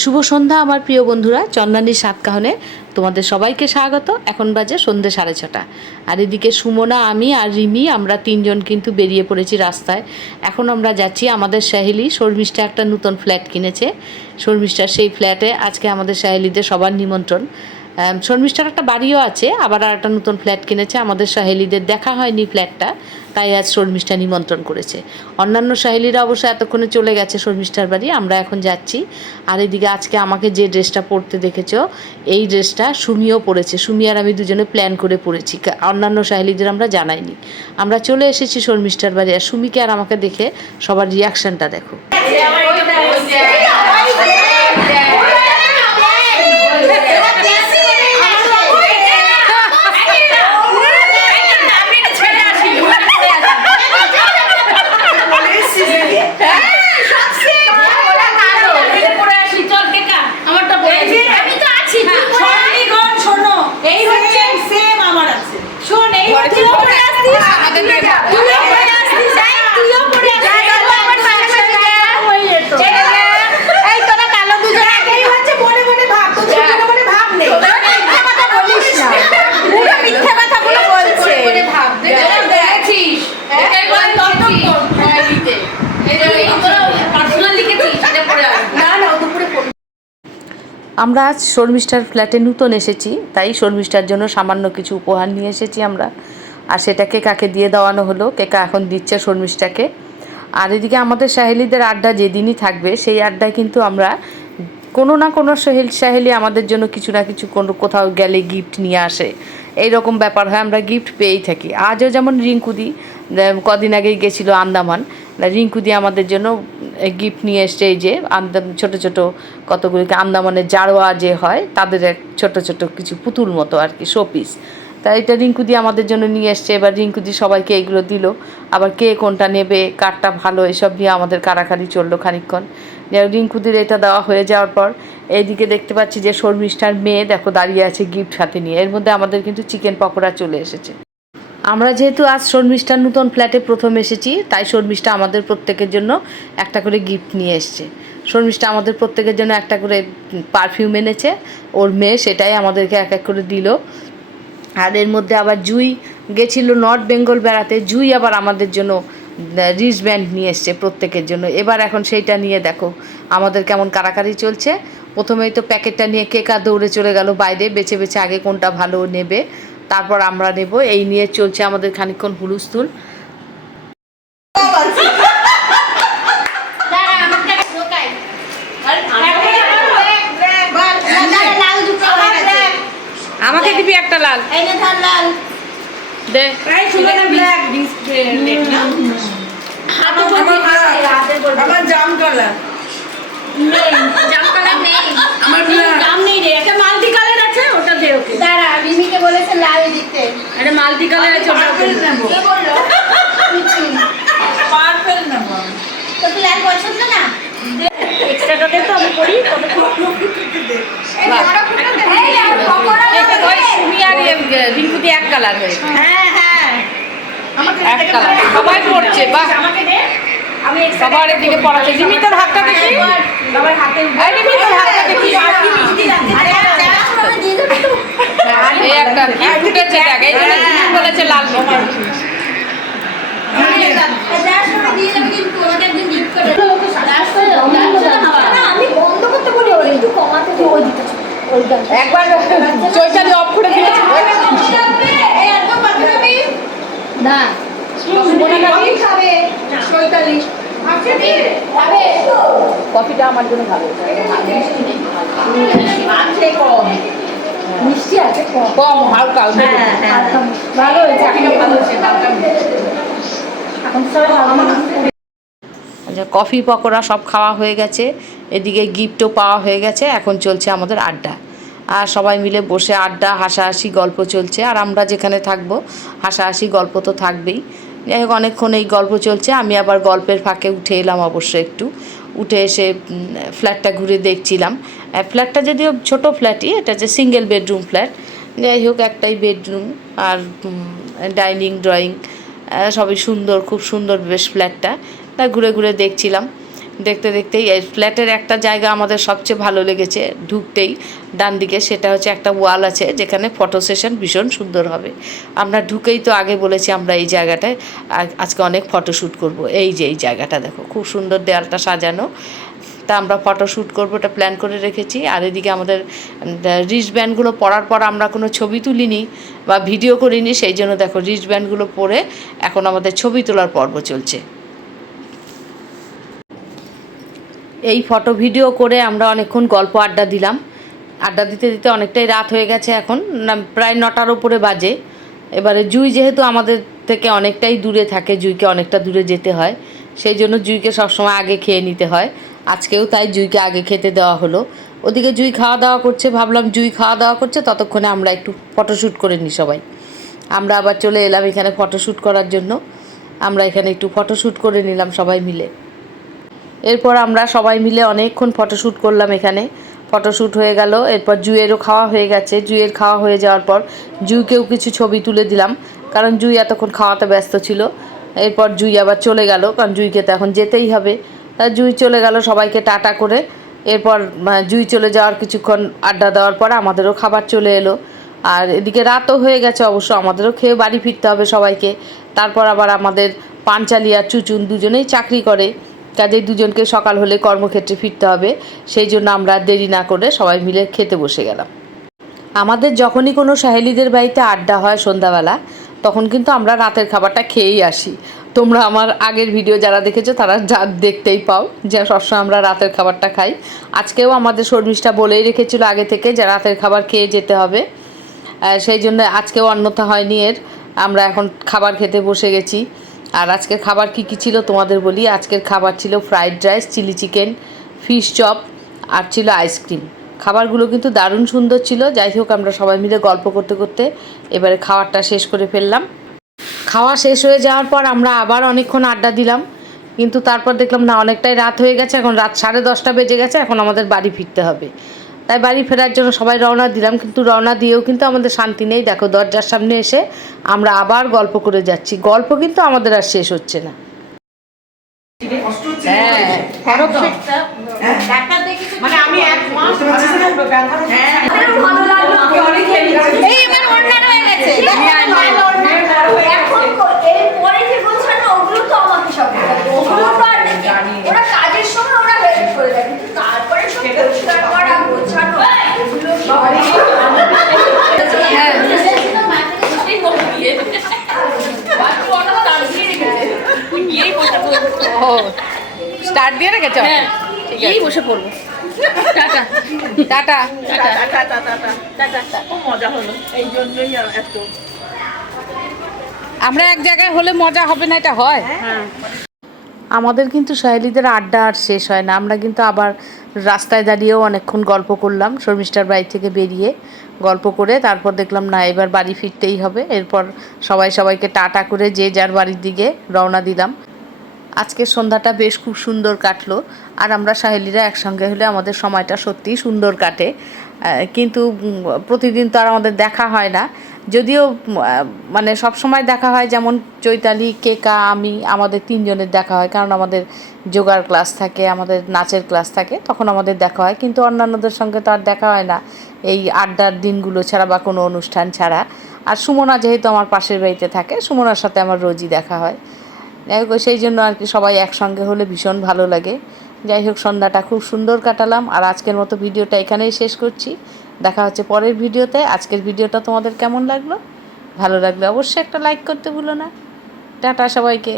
শুভ সন্ধ্যা, আমার প্রিয় বন্ধুরা। চন্দানির সাতকাহনে তোমাদের সবাইকে স্বাগত। এখন বাজে সন্ধ্যে সাড়ে ছটা। আর এদিকে সুমনা, আমি আর রিমি, আমরা তিনজন কিন্তু বেরিয়ে পড়েছি রাস্তায়। এখন আমরা যাচ্ছি আমাদের সাহেলি শর্মিষ্ঠা একটা নতুন ফ্ল্যাট কিনেছে। শর্মিষ্ঠার সেই ফ্ল্যাটে আজকে আমাদের সাহেলিদের সবার নিমন্ত্রণ। শর্মিষ্ঠার একটা বাড়িও আছে, আবার আর একটা নতুন ফ্ল্যাট কিনেছে। আমাদের সাহেলিদের দেখা হয়নি ফ্ল্যাটটা, তাই আজ শর্মিষ্ঠা নিমন্ত্রণ করেছে। অন্যান্য সাহেলিরা অবশ্য এতক্ষণে চলে গেছে শর্মিষ্ঠার বাড়ি, আমরা এখন যাচ্ছি। আর এদিকে আজকে আমাকে যে ড্রেসটা পরতে দেখেছ, এই ড্রেসটা সুমিও পরেছে। সুমি আর আমি দুজনে প্ল্যান করে পরেছি অন্যান্য সাহেলিদের আমরা জানাইনি। আমরা চলে এসেছি শর্মিষ্ঠার বাড়ি, আর সুমিকে আর আমাকে দেখে সবার রিয়াকশনটা দেখো। আমরা আজ শর্মিষ্ঠার ফ্ল্যাটে নূতন এসেছি, তাই শর্মিষ্ঠার জন্য সামান্য কিছু উপহার নিয়ে এসেছি আমরা। আর সেটাকে কাকে দিয়ে দেওয়ানো হলো কেকা এখন দিচ্ছে শর্মিষ্ঠাকে। আর এদিকে আমাদের সাহেলিদের আড্ডা যেদিনই থাকবে, সেই আড্ডায় কিন্তু আমরা কোনো না কোনো সাহেল, সাহেলি আমাদের জন্য কিছু না কিছু কোনো কোথাও গেলে গিফট নিয়ে আসে। এই রকম ব্যাপার হয়, আমরা গিফট পেয়েই থাকি। আজও যেমন রিঙ্কুদি কদিন আগেই গেছিল আন্দামান। রিঙ্কুদি আমাদের জন্য গিফট নিয়ে এসছে এই যে, আন্দাম, ছোটো ছোটো কতগুলিকে আন্দামানের জারোয়া যে হয়, তাদের এক ছোটো ছোটো কিছু পুতুল মতো আর কি শোপিস তা এটা রিঙ্কুদি আমাদের জন্য নিয়ে এসছে। এবার রিঙ্কুদি সবাইকে এইগুলো দিল। আবার কে কোনটা নেবে কারটা ভালো এসব নিয়ে আমাদের কারাকারি চলল খানিকক্ষণ। হোক, রিঙ্কুদির এটা দেওয়া হয়ে যাওয়ার পর এইদিকে দেখতে পাচ্ছি যে শর্মিষ্ঠার মেয়ে দেখো দাঁড়িয়ে আছে গিফট হাতে নিয়ে। এর মধ্যে আমাদের কিন্তু চিকেন পকোড়া চলে এসেছে। আমরা যেহেতু আজ শর্মিষ্ঠার নতুন ফ্ল্যাটে প্রথম এসেছি তাই শর্মিষ্ঠা আমাদের প্রত্যেকের জন্য একটা করে গিফট নিয়ে এসছে। শর্মিষ্ঠা আমাদের প্রত্যেকের জন্য একটা করে পারফিউম এনেছে। ওর মেয়ে সেটাই আমাদেরকে এক এক করে দিল। আর এর মধ্যে আবার জুই গেছিল নর্থ বেঙ্গল বেড়াতে, জুই আবার আমাদের জন্য রিস ব্যান্ড নিয়ে এসছে প্রত্যেকের জন্য। এবার এখন সেইটা নিয়ে দেখো, আমাদের কেমন কারাকারি চলছে। প্রথমেই তো প্যাকেটটা নিয়ে কেকা দৌড়ে চলে গেল, বাইরে বেছে বেছে আগে কোনটা ভালো নেবে, তারপর আমরা নেব। এই নিয়ে চলছে আমাদের খানিক্ষণ হুলুস্থুল। দিবি একটা লাল দে। আমার জাম কালার। আমার মাল্টি কালার আছে ওটা দে ওকে। দাঁড়া বলেছে লাল দিতে। আরে মাল্টি কালার আছে ওটা কে বলল। পার্পেল নেব লাল পছন্দ না? তো আমি আর এক কালার হ্যাঁ হ্যাঁ এক কালার সবাই পড়ছে বাহ। সবার দিকে পড়াচ্ছে। জিমিতার তোর হাতটা দেখি বাবার হাতে এই রিমি তোর হাতটা দেখি আরে যারা শোনো দিয়ে দেবে তো। এই একটা কি ফুটেছে দেখ এই জন্য রিমি বলেছে লাল দিতে। যারা শোনো দিয়ে দেবে কিন্তু ওনাকে একদিন gift করে দেবে। যারা শোনো, যারা শোনো, না, আমি বন্ধ করতে বলি ওর একটু কমাতে দিই ওই দিকে ওই গানটা। একবার চৈতালি অফ করে দিয়েছে। না। খাবে খাবে। কফিটা আমার জন্য ভালো। মিষ্টি আছে কম। কম হালকা ভালো হয়েছে। এখন ভালো হয়েছে সবাই কফি, পকোড়া সব খাওয়া হয়ে গেছে। এদিকে গিফটও পাওয়া হয়ে গেছে। এখন চলছে আমাদের আড্ডা। আর সবাই মিলে বসে আড্ডা, হাসাহাসি, গল্প চলছে। আর আমরা যেখানে থাকব, হাসাহাসি, গল্প তো থাকবেই। যাই হোক, অনেকক্ষণ এই গল্প চলছে। আমি আবার গল্পের ফাঁকে উঠে এলাম অবশ্য একটু। উঠে এসে ফ্ল্যাটটা ঘুরে দেখছিলাম। ফ্ল্যাটটা যদিও ছোট ফ্ল্যাটই, এটা যে সিঙ্গেল বেডরুম ফ্ল্যাট। যাই হোক, একটাই বেডরুম আর ডাইনিং, ড্রয়িং সবই সুন্দর, খুব সুন্দর বেশ ফ্ল্যাটটা। তা ঘুরে ঘুরে দেখছিলাম। দেখতে দেখতেই এই ফ্ল্যাটের একটা জায়গা আমাদের সবচেয়ে ভালো লেগেছে ঢুকতেই। ডান দিকে সেটা হচ্ছে একটা ওয়াল আছে, যেখানে ফটো সেশন ভীষণ সুন্দর হবে। আমরা ঢুকেই তো আগে বলেছি আমরা এই জায়গাটায় আজকে অনেক ফটোশ্যুট করব। এই যে এই জায়গাটা দেখো, খুব সুন্দর দেয়ালটা সাজানো। তা আমরা ফটো শ্যুট করব এটা প্ল্যান করে রেখেছি। আর এদিকে আমাদের রিস্ট ব্যান্ডগুলো পরার পর আমরা কোনো ছবি তুলিনি বা ভিডিও করিনি, সেই জন্য দেখো রিস্ট ব্যান্ডগুলো পরে এখন আমাদের ছবি তোলার পর্ব চলছে। এই ফটো ভিডিও করে আমরা অনেকক্ষণ গল্প আড্ডা দিলাম। আড্ডা দিতে দিতে অনেকটাই রাত হয়ে গেছে এখন প্রায় নটার উপরে বাজে। এবারে জুই যেহেতু আমাদের থেকে অনেকটাই দূরে থাকে, জুইকে অনেকটা দূরে যেতে হয়, সেই জন্য জুইকে সবসময় আগে খেয়ে নিতে হয়। আজকেও তাই জুইকে আগে খেতে দেওয়া হলো। ওদিকে জুই খাওয়া দাওয়া করছে, ভাবলাম জুই খাওয়া দাওয়া করছে, ততক্ষণে আমরা একটু ফটোশ্যুট করে নিই সবাই। আমরা আবার চলে এলাম এখানে ফটোশ্যুট করার জন্য। আমরা এখানে একটু ফটোশ্যুট করে নিলাম সবাই মিলে। এরপর আমরা সবাই মিলে অনেকক্ষণ ফটোশ্যুট করলাম এখানে। ফটোশ্যুট হয়ে গেল, এরপর জুয়েরও খাওয়া হয়ে গেছে। জুয়ের খাওয়া হয়ে যাওয়ার পর জুইকেও কিছু ছবি তুলে দিলাম, কারণ জুই এতক্ষণ খাওয়াতে ব্যস্ত ছিল। এরপর জুই আবার চলে গেল, কারণ জুইকে তো এখন যেতেই হবে। জুই চলে গেল সবাইকে টাটা করে। এরপর জুই চলে যাওয়ার কিছুক্ষণ আড্ডা দেওয়ার পর আমাদেরও খাবার চলে এলো। আর এদিকে রাতও হয়ে গেছে অবশ্য, আমাদেরও খেয়ে বাড়ি ফিরতে হবে সবাইকে। তারপর আবার আমাদের পাঞ্চালি আর চুচুন দুজনেই চাকরি করে। কাজেই দুজনকে সকাল হলে কর্মক্ষেত্রে ফিরতে হবে, সেই জন্য আমরা দেরি না করে সবাই মিলে খেতে বসে গেলাম। আমাদের যখনই কোনো সাহেলিদের বাড়িতে আড্ডা হয় সন্ধ্যাবেলা, তখন কিন্তু আমরা রাতের খাবারটা খেয়েই আসি। তোমরা আমার আগের ভিডিও যারা দেখেছ, তারা যা দেখতেই পাও যে সবসময় আমরা রাতের খাবারটা খাই। আজকেও আমাদের শর্মিষ্ঠা বলেই রেখেছিল আগে থেকে যে রাতের খাবার খেয়ে যেতে হবে। সেই জন্য আজকেও অন্যথা হয়নি এর। আমরা এখন খাবার খেতে বসে গেছি। আর আজকের খাবার কি কি ছিল তোমাদের বলি? আজকের খাবার ছিল fried rice chilli chicken fish chop আর ছিল আইসক্রিম খাবারগুলো কিন্তু দারুণ সুন্দর ছিল। যাই হোক, আমরা সবাই মিলে গল্প করতে করতে এবারে খাবারটা শেষ করে ফেললাম। খাওয়া শেষ হয়ে যাওয়ার পর আমরা আবার অনেকক্ষণ আড্ডা দিলাম। কিন্তু তারপর দেখলাম, না, অনেকটাই রাত হয়ে গেছে। এখন রাত সাড়ে দশটা বেজে গেছে। এখন আমাদের বাড়ি ফিরতে হবে। তাই বাড়ি ফেরার জন্য সবাই রওনা দিলাম কিন্তু রওনা দিয়েও কিন্তু আমাদের শান্তি নেই দেখো দরজার সামনে এসে আমরা আবার গল্প করে যাচ্ছি গল্প কিন্তু আমাদের আর শেষ হচ্ছে না মানে আমি এক মাস হ্যাঁ ভালো লাগল অনেক এই আমার ওড়না রয়ে গেছে এখন কো- এরপরে যে বলছে না ওগুলো তো আমাকে সব দিতে হবে। ওগুলো তো আর নেই। ওরা কাজের সময় ওরা হেল্প করে দেয় কিন্তু তারপরে সব পরিষ্কার করা গোছানো এগুলো সব হ্যাঁ ও স্টার্ট দিয়ে রেখেছ? এই বসে পড়ব। টাটা। টাটা। খুব মজা হলো। এই জন্যই এত। আমরা এক জায়গায় হলে মজা হবে না এটা হয়। হ্যাঁ। আমাদের কিন্তু সহেলিদের আড্ডা আর শেষ হয় না। আমরা কিন্তু আবার রাস্তায় দাঁড়িয়েও অনেকক্ষণ গল্প করলাম শর্মিষ্ঠার বাড়ি থেকে বেরিয়ে গল্প করে তারপর দেখলাম না এবার বাড়ি ফিরতেই হবে। এরপর সবাই সবাইকে টাটা করে যে যার বাড়ির দিকে রওনা দিলাম। আজকের সন্ধ্যাটা বেশ খুব সুন্দর কাটলো, আর আমরা সাহেলিরা একসঙ্গে হলে আমাদের সময়টা সত্যিই সুন্দর কাটে। কিন্তু প্রতিদিন তো আর আমাদের দেখা হয় না। যদিও মানে সব সময় দেখা হয়, যেমন চৈতালি, কেকা, আমি, আমাদের তিনজনের দেখা হয়, কারণ আমাদের যোগার ক্লাস থাকে, আমাদের নাচের ক্লাস থাকে, তখন আমাদের দেখা হয়। কিন্তু অন্যান্যদের সঙ্গে তো আর দেখা হয় না, এই আড্ডার দিনগুলো ছাড়া বা কোনো অনুষ্ঠান ছাড়া। আর সুমনা যেহেতু আমার পাশের বাড়িতে থাকে, সুমনার সাথে আমার রোজই দেখা হয়। যাই হোক, সেই জন্য আর কি সবাই একসঙ্গে হলে ভীষণ ভালো লাগে। যাই হোক, সন্ধ্যাটা খুব সুন্দর কাটালাম আর আজকের মতো ভিডিওটা এখানেই শেষ করছি। দেখা হচ্ছে পরের ভিডিওতে। আজকের ভিডিওটা তোমাদের কেমন লাগল? ভালো লাগলে অবশ্যই একটা লাইক করতে ভুলো না। টাটা সবাইকে।